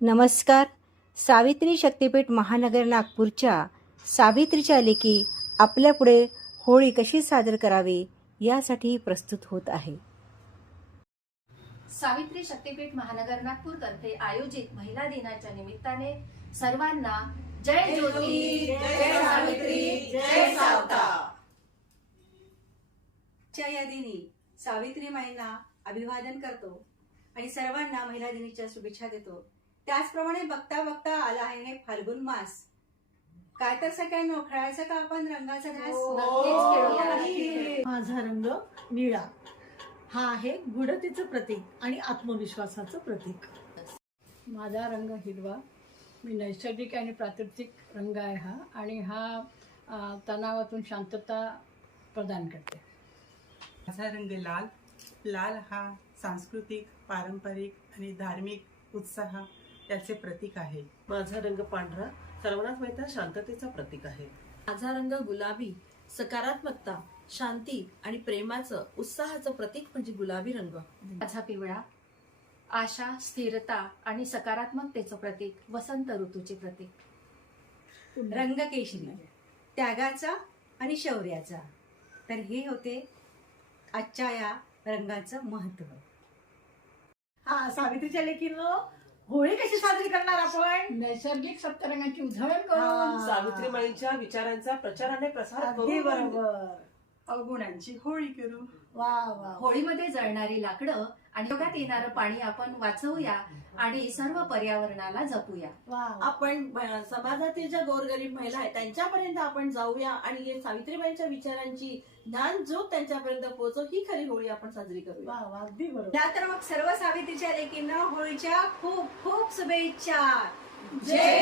नमस्कार. सावित्री शक्तीपीठ महानगर नागपूरच्या सावित्रीच्या लेकी आपल्यापुढे होळी कशी सादर करावी यासाठी प्रस्तुत होत आहे. सावित्री शक्तीपीठ महानगर नागपूर तर्फे आयोजित महिला दिनाच्या निमित्ताने सर्वांना जय ज्योती, जय सावित्री, जय सावता. या दिनी सावित्री माईंना अभिवादन करतो आणि सर्वांना महिला दिनाच्या शुभेच्छा देतो. त्याचप्रमाणे बघता बघता आला आहे हे फाल्गुन मास. काय तर सगळ्यांना खेळायचं का आपण रंगाचा ध्यास? नक्कीच खेळूया. माझा रंग निळा हा आहे गुढतेचं प्रतीक आणि आत्मविश्वासाचं प्रतीक. माझा रंग हिरवा मी नैसर्गिक आणि प्राकृतिक रंग आहे हा, आणि हा तणावातून शांतता प्रदान करते. माझा रंग लाल. लाल हा सांस्कृतिक, पारंपरिक आणि धार्मिक उत्साह त्याचे प्रतीक आहे. माझा रंग पांढरा सर्वांनाच माहिती आहे शांततेचा प्रतीक आहे. माझा रंग गुलाबी सकारात्मकता, शांती आणि प्रेमाचं उत्साहाचं प्रतीक म्हणजे गुलाबी रंग. माझा पिवळा आशा, स्थिरता आणि सकारात्मकतेचं प्रतीक, वसंत ऋतूचे प्रतीक. रंग केशरी त्यागाचा आणि शौर्याचा. तर हे होते आजच्या या रंगाचं महत्व. हा, सावित्रीच्या लेकींनो, होळी कशी साजरी करणार आपण? नैसर्गिक सप्तरंगाची उधळण करून सावित्री माईंच्या विचारांचा प्रचार आणि प्रसार अगदी करून बरोबर. अवगुणांची होळी करू. वा वा. होळीमध्ये जळणारी लाकडं आणि योगात येणारं पाणी आपण वाचवूया आणि सर्व पर्यावरणाला जपूया. वा. आपण समाजातील ज्या गोरगरीब महिला आहेत त्यांच्यापर्यंत आपण जाऊया आणि हे सावित्रीबाईंच्या विचारांची ज्ञान ज्योत त्यांच्यापर्यंत पोहोचव, ही खरी होळी आपण साजरी करूया. वा वा, अगदी बरोबर. तर मग सर्व सावित्रीच्या लेकींना होळीच्या खूप खूप शुभेच्छा. जय